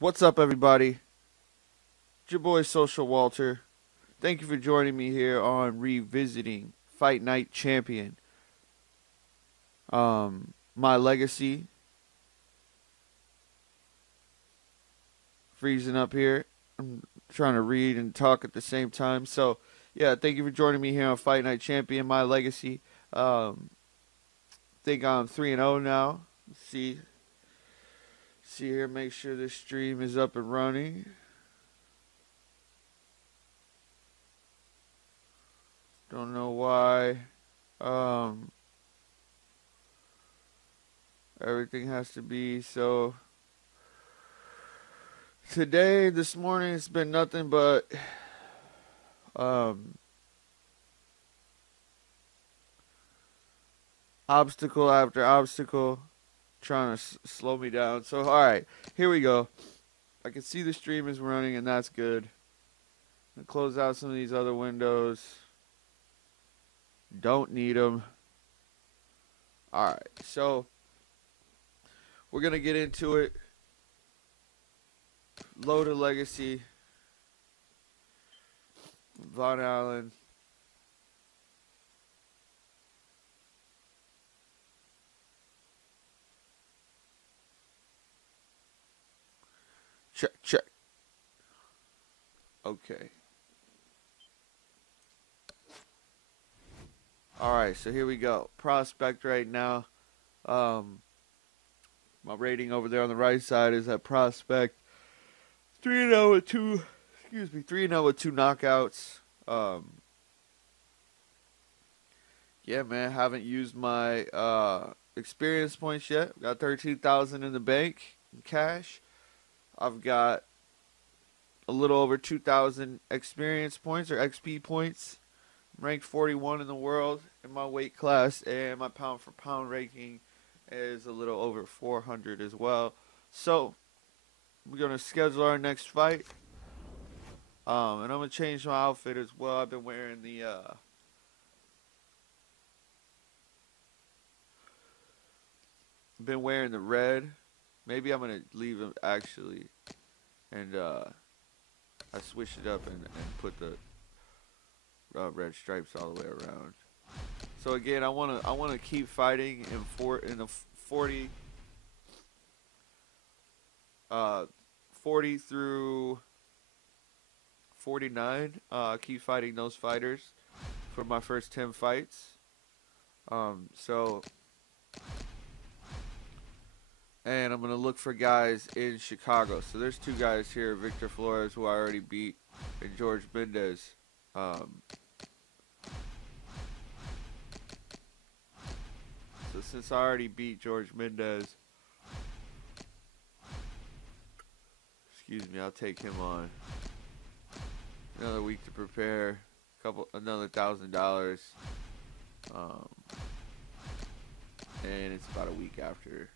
What's up, everybody? It's your boy Social Walter. Thank you for joining me here on Revisiting Fight Night Champion. My legacy. Freezing up here. I'm trying to read and talk at the same time. So, yeah, thank you for joining me here on Fight Night Champion. My legacy. Think I'm 3-0 now. See here. Make sure this stream is up and running. Don't know why. Everything has to be so. This morning, it's been nothing but obstacle after obstacle trying to slow me down. So, all right, here we go. I can see the stream is running, and that's good. I'll close out some of these other windows. Don't need them. All right, so we're going to get into it. Loaded Legacy. Von Allen. Check. Okay. All right, so here we go. Prospect right now. My rating over there on the right side is at Prospect. 3-0 with two. 3-0 with two knockouts. Yeah, man, haven't used my experience points yet. Got 13,000 in the bank in cash. I've got a little over 2,000 experience points or XP points. I'm ranked 41 in the world in my weight class, and my pound for pound ranking is a little over 400 as well. So we're gonna schedule our next fight. And I'm gonna change my outfit as well. I've been wearing the red. Maybe I'm gonna leave them actually, and I switched it up and put the red stripes all the way around. So again, I wanna keep fighting in the 40 through 49. Keep fighting those fighters for my first 10 fights. And I'm going to look for guys in Chicago. So there's two guys here, Victor Flores, who I already beat, and George Mendez. So since I already beat George Mendez, I'll take him on. Another week to prepare. Another $1,000. And it's about a week after.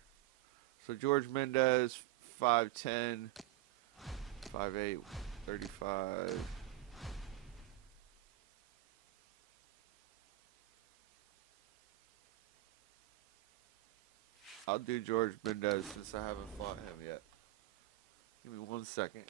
So George Mendez, 5'10", 5'8", 35. I'll do George Mendez since I haven't fought him yet. Give me 1 second.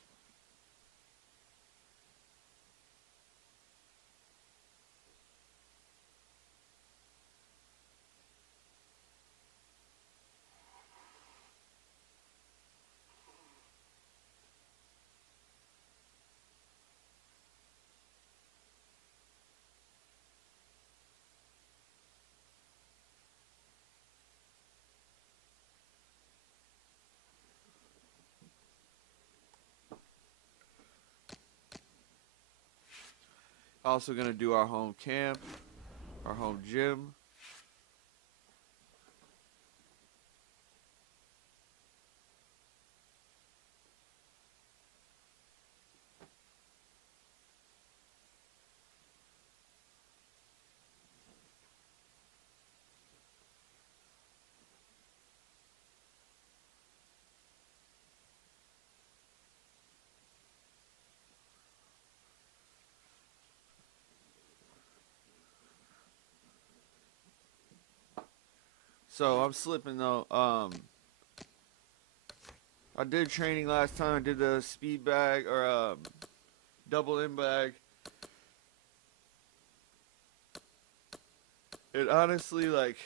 Also going to do our home camp, our home gym. So I'm slipping though. I did training last time. I did the speed bag or double in bag. It honestly, like,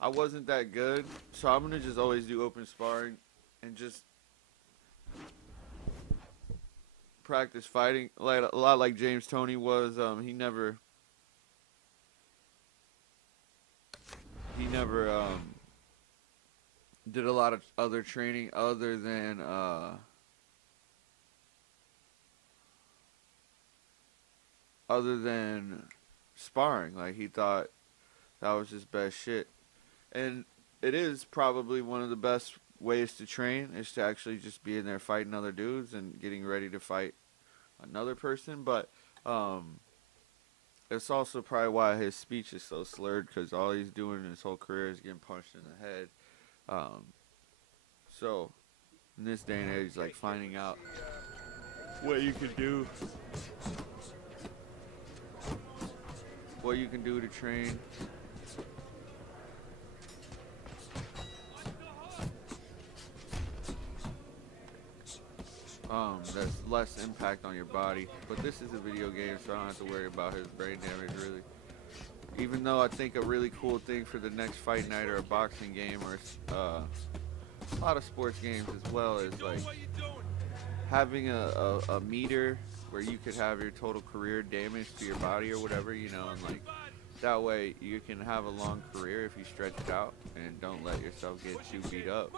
I wasn't that good, so I'm gonna just always do open sparring and just practice fighting. Like a lot like James Toney was. He never did a lot of other training other than sparring. Like, he thought that was his best shit. And it is probably one of the best ways to train, is to actually just be in there fighting other dudes and getting ready to fight another person. But it's also probably why his speech is so slurred, because all he's doing in his whole career is getting punched in the head. So in this day and age, like, finding out what you can do, what you can do to train. That's less impact on your body. But this is a video game, so I don't have to worry about his brain damage, really. Even though I think a really cool thing for the next fight night or a boxing game or a lot of sports games as well is, like, having a meter where you could have your total career damage to your body or whatever, you know, and, like, that way you can have a long career if you stretch it out and don't let yourself get too beat up.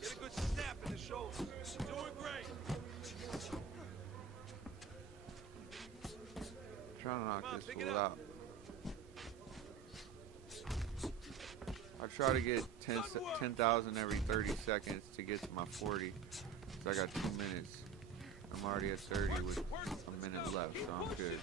Get a good snap in the shoulder. Doing great. Trying to knock this fool out. I try to get 10,000 every 30 seconds to get to my 40. So I got 2 minutes. I'm already at 30 with a minute left, so I'm good.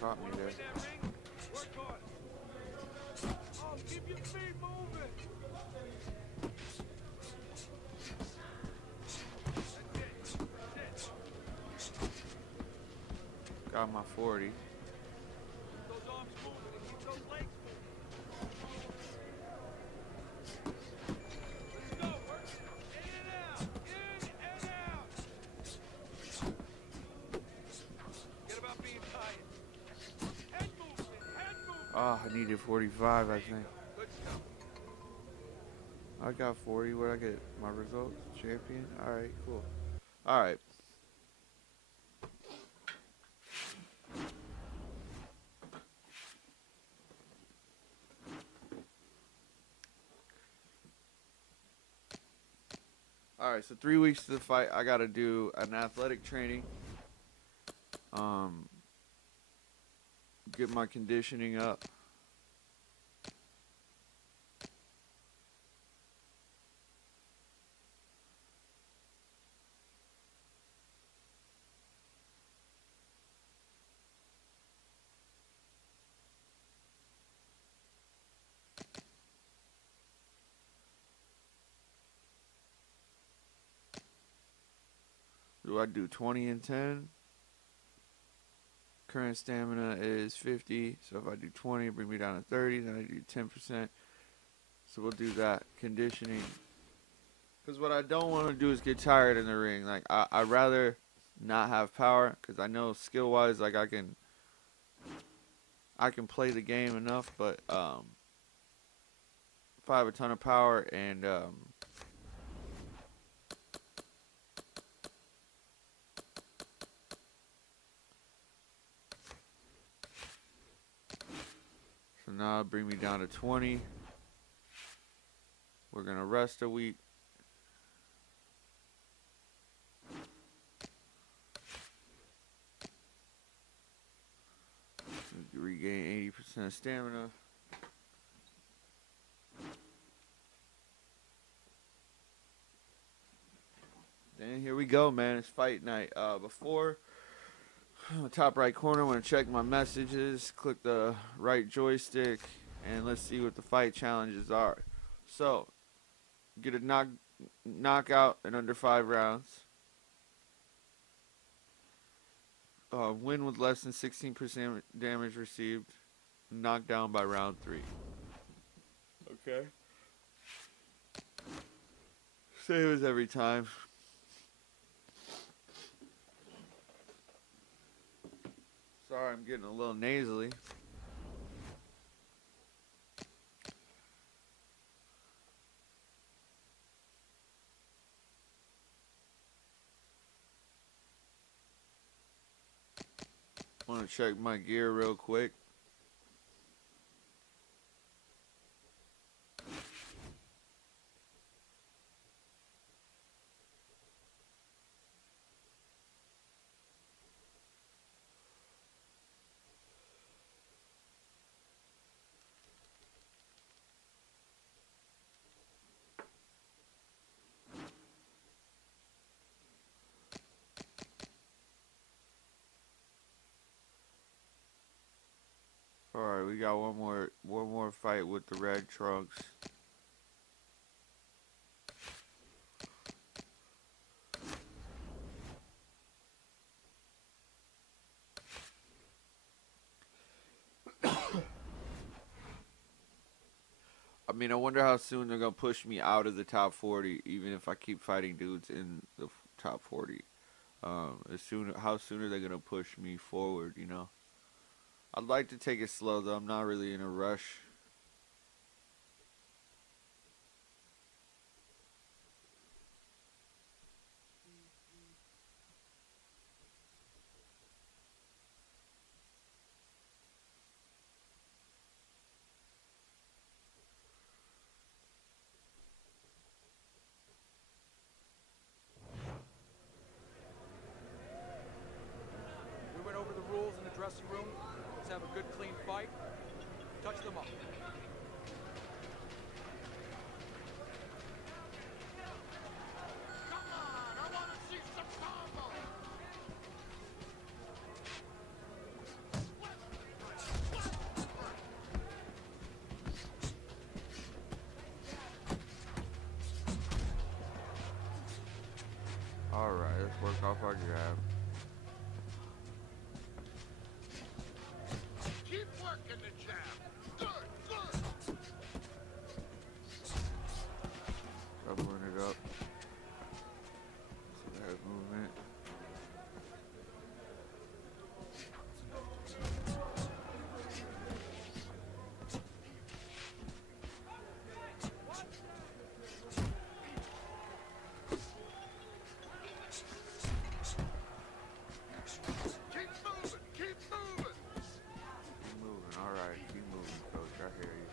Caught me there. Keep your feet moving. Got my 40. Keep those arms moving and keep those legs moving. Let's go. Work it. In and out. In and out. Forget about being tired. Head movement. Head movement. Oh, I needed 45, I think. Good stuff. I got 40. Where'd I get my results? Champion? Alright, cool. Alright. Alright, so 3 weeks to the fight, I gotta do an athletic training. Get my conditioning up. Do I do 20 and 10? Current stamina is 50, so if I do 20, bring me down to 30, then I do 10%. So we'll do that. Conditioning. Because what I don't want to do is get tired in the ring. Like, I'd rather not have power, because I know skill-wise, like, I can play the game enough, but if I have a ton of power and so now it'll bring me down to 20. We're going to rest a week. Regain 80% of stamina. Then here we go, man. It's fight night. Before Top right corner, I want to check my messages. Click the right joystick, and let's see what the fight challenges are. So, get a knockout in under 5 rounds. Win with less than 16% damage received. Knocked down by round 3. Okay. Same as every time. Sorry, I'm getting a little nasally. Want to check my gear real quick. Alright, we got one more fight with the red trunks. I mean, I wonder how soon they're gonna push me out of the top 40, even if I keep fighting dudes in the top 40. How soon are they gonna push me forward? You know, I'd like to take it slow though. I'm not really in a rush. We went over the rules in the dressing room. Let's have a good, clean fight. Touch them up. Come on, I want to see some combo. Alright, let's work off our jab. Keep working the jab. Good, good. Doubling it up. So that movement. Keep moving, keep moving. Keep moving. Alright, keep moving, coach. I hear you.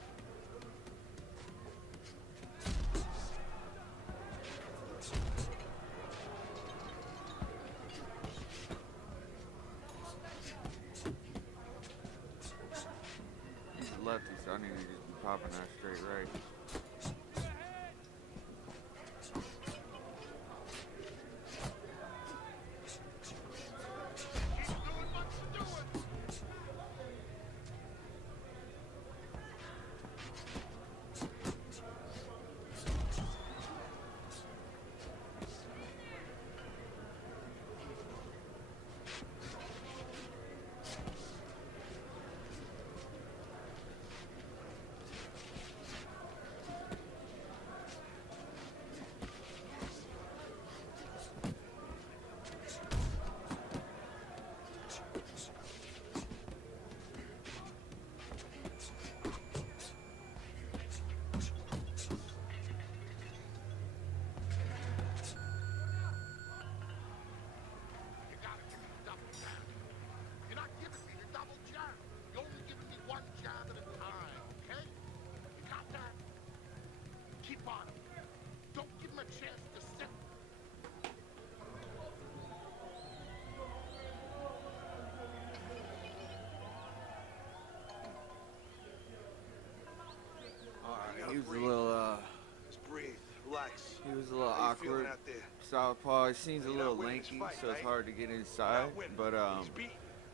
He's a lefty, so I need to just be popping that straight right. Doing what you're doing. southpaw. He seems a little lanky, so it's hard to get inside. But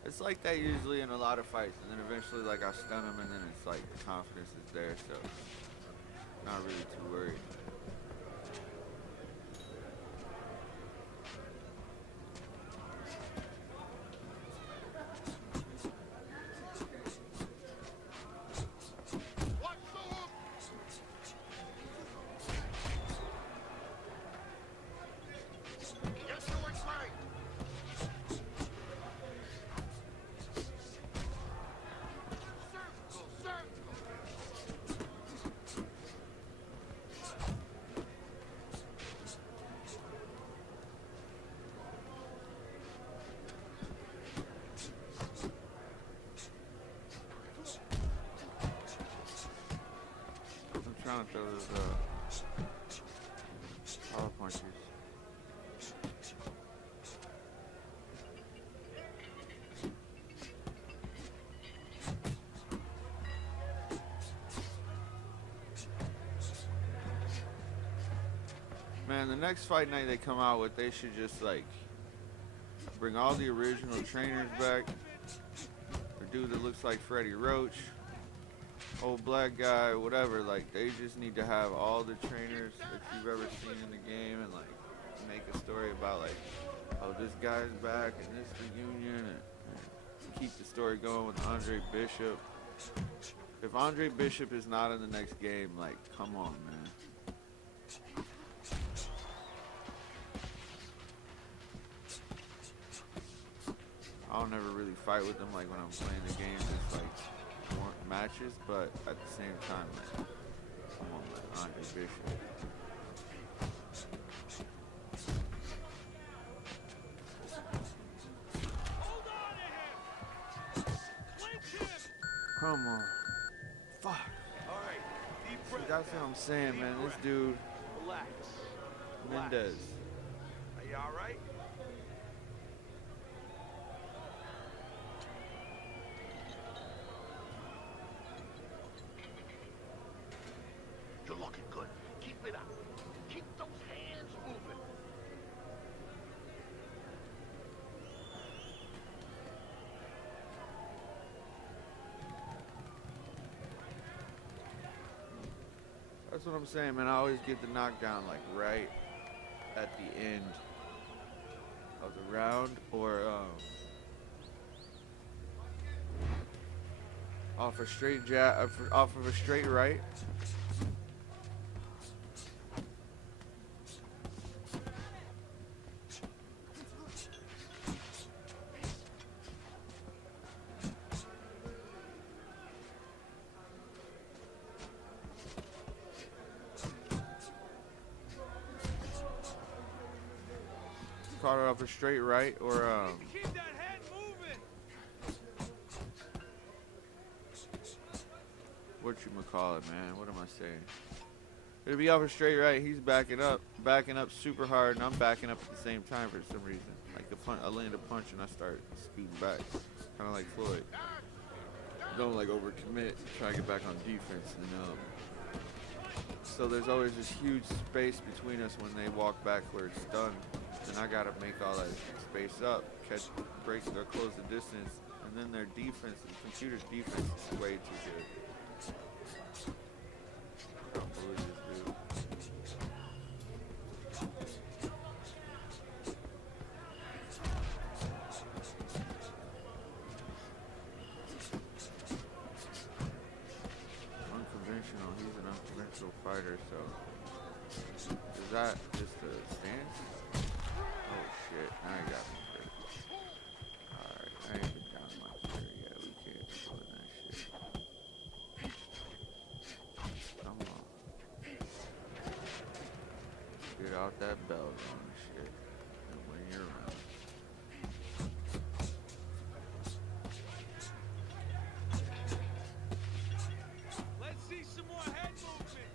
it's like that usually in a lot of fights, and then eventually, like, I stun him, and then it's like the confidence is there, so not really too worried. Trying to throw those power punches. Man, the next fight night they come out with, they should just like bring all the original trainers back. The dude that looks like Freddie Roach. Old black guy, whatever, like, they just need to have all the trainers that you've ever seen in the game and, like, make a story about, like, oh, this guy's back and this reunion, and keep the story going with Andre Bishop. If Andre Bishop is not in the next game, like, come on, man. I don't ever really fight with them, like, when I'm playing the game, it's like matches, but at the same time, like, come on, like, Andre Bishop. Come on. Fuck. Alright, deep breath. See, that's what I'm saying, man. This dude, Relax. Mendez. Are you alright? You're looking good. Keep it up. Keep those hands moving. That's what I'm saying, man. I always get the knockdown, like, right at the end of the round, or off a straight jab, off of a straight right. Caught it off a straight right, or Keep that head moving. whatchamacallit, man. What am I saying? It'll be off a straight right. He's backing up super hard, and I'm backing up at the same time for some reason. Like the punch, I land a punch and I start scooting back, kind of like Floyd. Don't like overcommit, try to get back on defense, and so there's always this huge space between us when they walk back where it's done. And I gotta make all that space up, catch breaks or close the distance, and then their defense, the computer's defense is way too good. I don't believe this dude. Unconventional, he's an unconventional fighter, so is that just a stance? Oh shit, now you got me crazy. Alright, I ain't been down much here yet. We can't be doing that shit. Come on. Get out that belt on and shit. And win your round. Let's see some more head movement.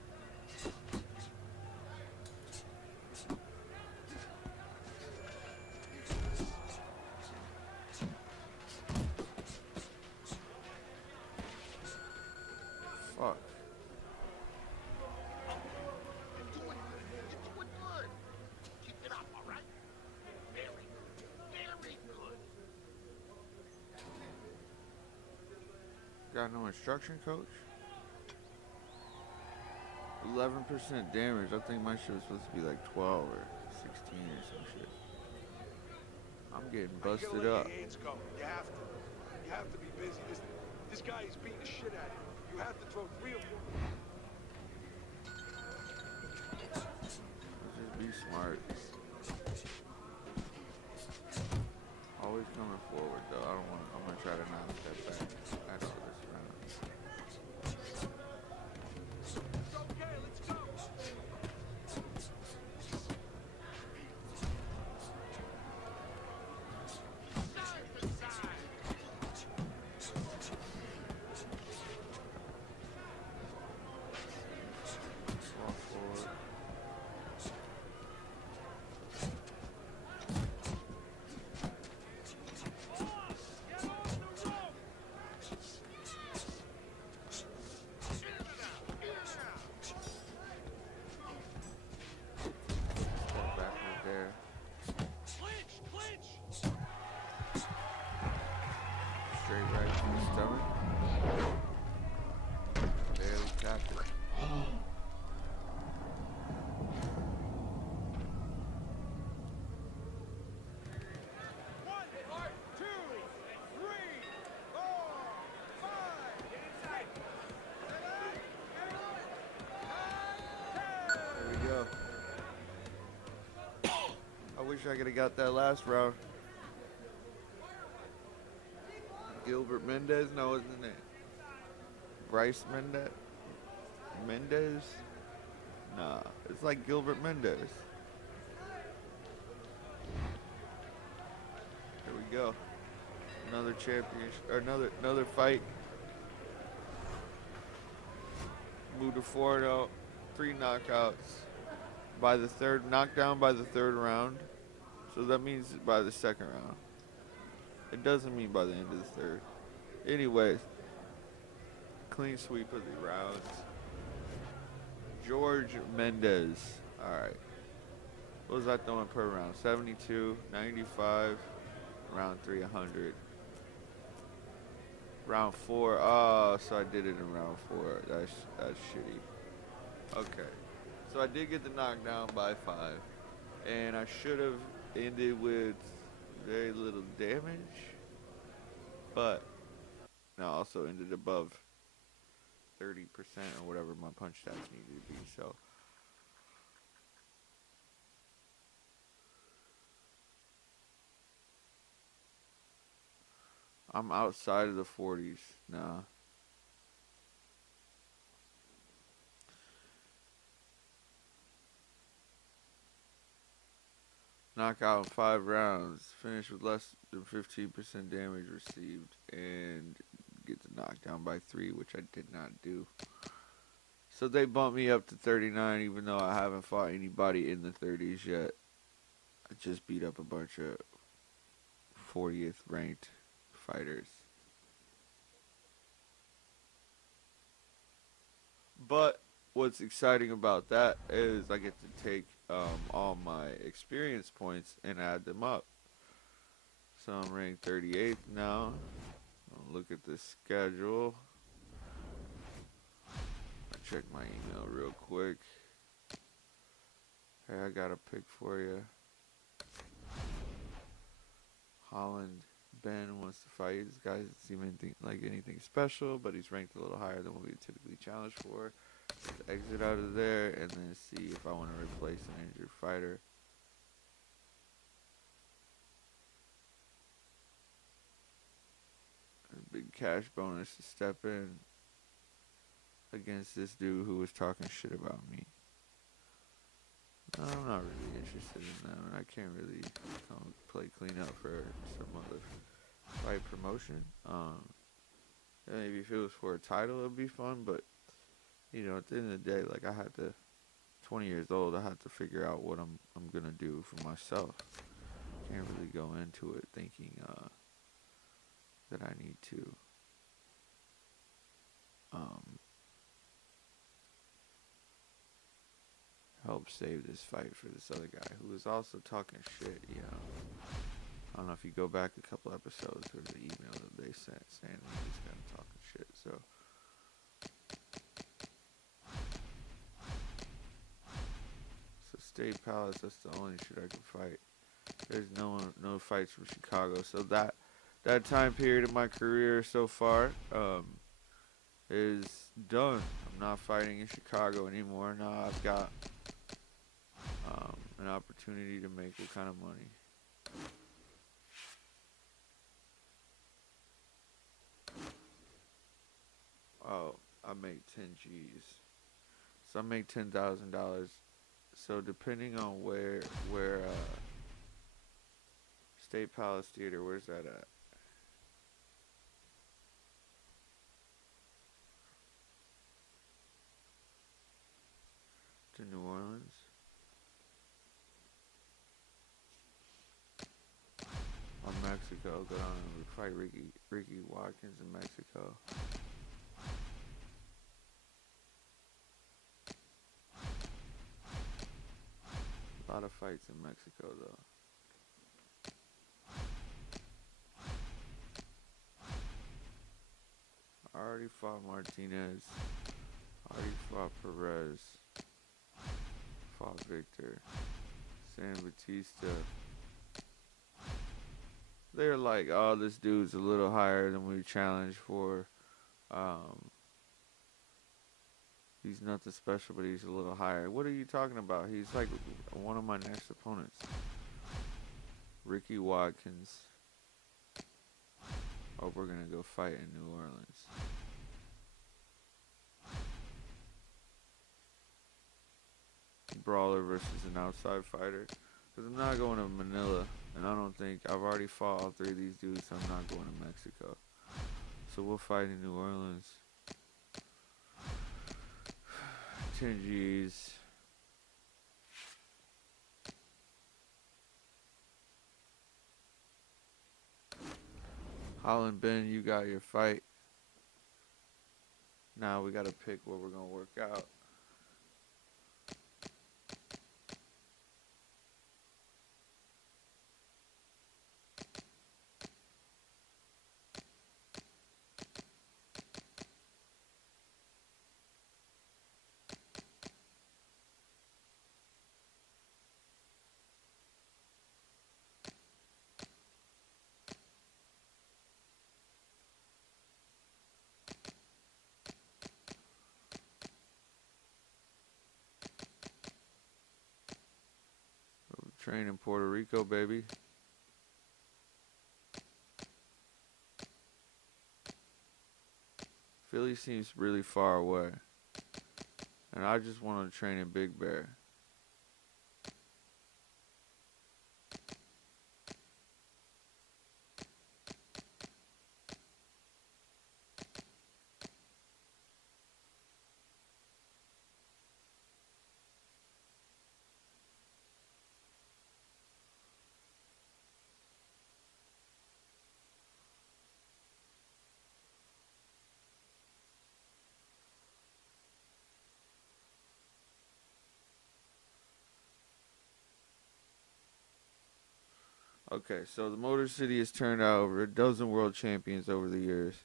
Fuck. You're doing good. You're doing good. Keep Got no instruction, coach? 11% damage. I think my shit was supposed to be like 12 or 16 or some shit. I'm getting busted you gotta up. let your hands go. You have to. You have to be busy. This guy is beating the shit out of you. You have to throw 3 or 4. Just be smart. Always coming forward though. I'm gonna try to not step back after this round. Okay, let's go. Walk forward. Step backward there. Clinch, clinch. Straight right to the stomach. Barely tapped it. One, two, 3, 4, 5. Get inside. There we go. I wish I could have got that last round. Gilbert Mendez? No, isn't it? Bryce Mendez? Mendez? Nah, it's like Gilbert Mendez. Here we go. Another championship, or another fight. Moved to 4-0, 3 knockouts. By the third, knocked down by the third round. So that means by the second round. It doesn't mean by the end of the third. Anyways, clean sweep of the rounds. George Mendez. Alright. What was I throwing per round? 72, 95, round 3, 100. Round 4. Oh, so I did it in round 4. That's shitty. Okay. So I did get the knockdown by 5. And I should have ended with very little damage. But I also ended above 30% or whatever my punch stats needed to be. So I'm outside of the 40s now. Knockout in 5 rounds. Finish with less than 15% damage received. And get the knockdown by 3, which I did not do. So they bumped me up to 39, even though I haven't fought anybody in the 30s yet. I just beat up a bunch of 40th ranked fighters. But what's exciting about that is I get to take all my experience points and add them up. So I'm ranked 38th now. I'll look at the schedule. I'll check my email real quick. Hey, I got a pick for you. Holland Ben wants to fight. This guy doesn't seem like anything special, but he's ranked a little higher than what we typically challenge for. Let's exit out of there and then see if I want to replace an injured fighter. A big cash bonus to step in against this dude who was talking shit about me. I'm not really interested in that, and I can't really play clean up for some other fight promotion. Maybe if it was for a title, it'd be fun, but you know, at the end of the day, like 20 years old, I had to figure out what I'm gonna do for myself. Can't really go into it thinking that I need to help save this fight for this other guy who was also talking shit, you know. I don't know if you go back a couple episodes or the email that they sent saying that he's kind of talking shit. So State Palace, that's the only shit I can fight. There's no fights from Chicago. So that time period of my career so far is done. I'm not fighting in Chicago anymore. Now I've got an opportunity to make what kind of money? Oh, I make 10 G's. So I make $10,000. So depending on where State Palace Theater, where's that at? To New Orleans. Or Mexico. Go down and fight Ricky Watkins in Mexico. A lot of fights in Mexico though. I already fought Martinez. I already fought Perez. Fought Victor. San Batista. They're like, oh, this dude's a little higher than we challenged for. He's nothing special, but he's a little higher. What are you talking about? He's like one of my next opponents. Ricky Watkins. Oh, we're gonna go fight in New Orleans. Brawler versus an outside fighter. Because I'm not going to Manila. And I don't think, I've already fought all three of these dudes, so I'm not going to Mexico. So we'll fight in New Orleans. 10 G's. Holland Ben, you got your fight. Now we got to pick what we're going to work out. Train in Puerto Rico, baby. Philly seems really far away. And I just want to train in Big Bear. Okay, so the Motor City has turned out over a dozen world champions over the years.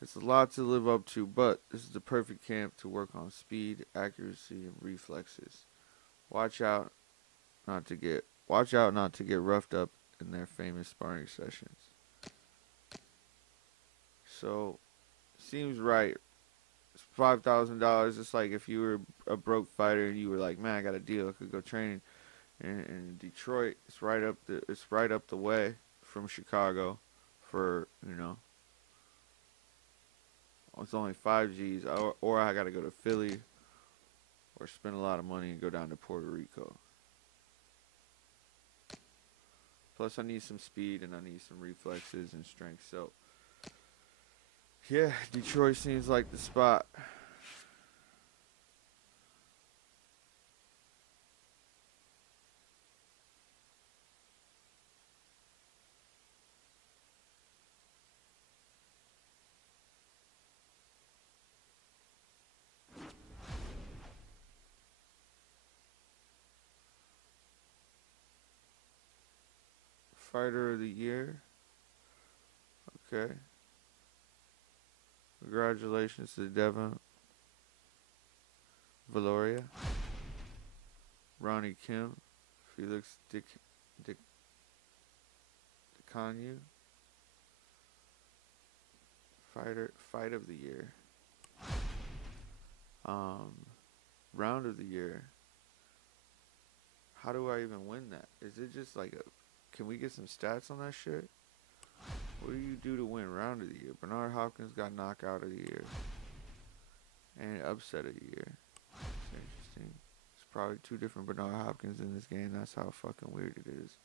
It's a lot to live up to, but this is the perfect camp to work on speed, accuracy, and reflexes. Watch out not to get roughed up in their famous sparring sessions. So, seems right. It's $5,000. It's like if you were a broke fighter and you were like, man, I got a deal. I could go train in Detroit. It's right up the way from Chicago for, it's only 5 G's, or I gotta go to Philly or spend a lot of money and go down to Puerto Rico. Plus I need some speed and I need some reflexes and strength. So yeah, Detroit seems like the spot. Fighter of the year. Okay. Congratulations to Devin Valoria, Ronnie Kim, Felix DeConyu, Fight of the Year, Round of the Year. How do I even win that? Is it just like can we get some stats on that shit? What do you do to win Round of the Year? Bernard Hopkins got Knockout of the Year and Upset of the Year. It's interesting. It's probably two different Bernard Hopkins in this game. That's how fucking weird it is.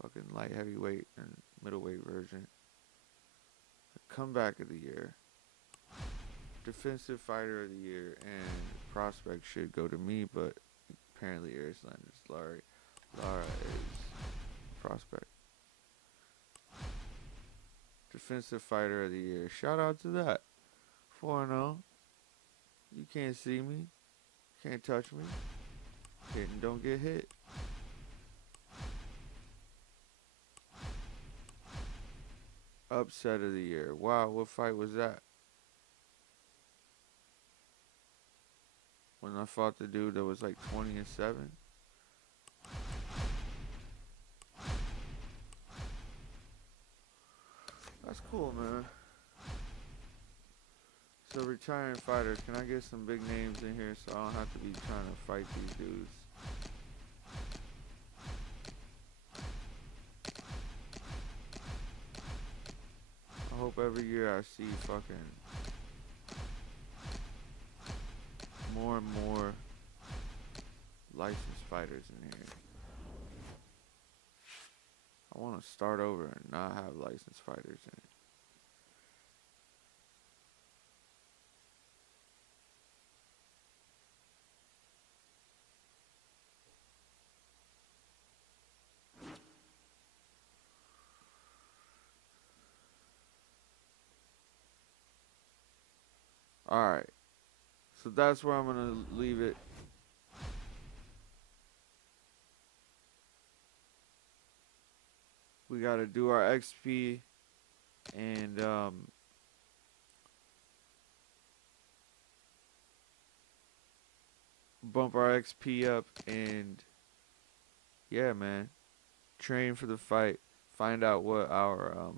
Fucking light heavyweight and middleweight version. Comeback of the Year. Defensive Fighter of the Year and Prospect should go to me, but apparently Arislander is Lara is Prospect. Defensive Fighter of the Year. Shout out to that. 4-0. You can't see me. Can't touch me. Hit and don't get hit. Upset of the Year. Wow, what fight was that? When I fought the dude that was like 20-7. That's cool, man. So, retiring fighter, can I get some big names in here so I don't have to be trying to fight these dudes? I hope every year I see fucking more and more licensed fighters in here. I want to start over and not have licensed fighters in it. Alright. So that's where I'm going to leave it. We got to do our XP and bump our XP up and yeah, man. Train for the fight. Find out what our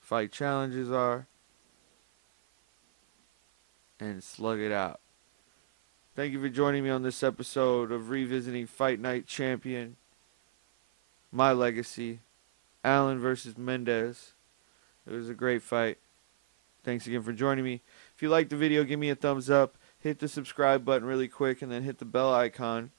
fight challenges are and slug it out. Thank you for joining me on this episode of Revisiting Fight Night Champion. My Legacy. Allen versus Mendez. It was a great fight. Thanks again for joining me. If you liked the video, give me a thumbs up. Hit the subscribe button really quick and then hit the bell icon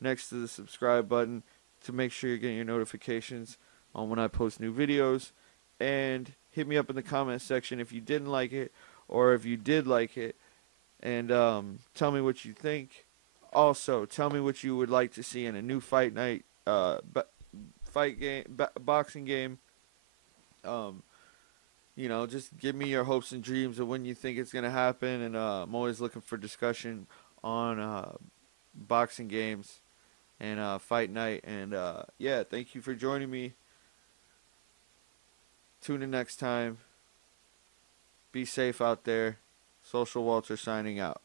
next to the subscribe button to make sure you're getting your notifications on when I post new videos. And hit me up in the comment section if you didn't like it or if you did like it. And tell me what you think. Also, tell me what you would like to see in a new Fight Night fight game, boxing game. You know, just give me your hopes and dreams of when you think it's going to happen. And I'm always looking for discussion on boxing games and Fight Night. And yeah, thank you for joining me. Tune in next time. Be safe out there. Social Walter signing out.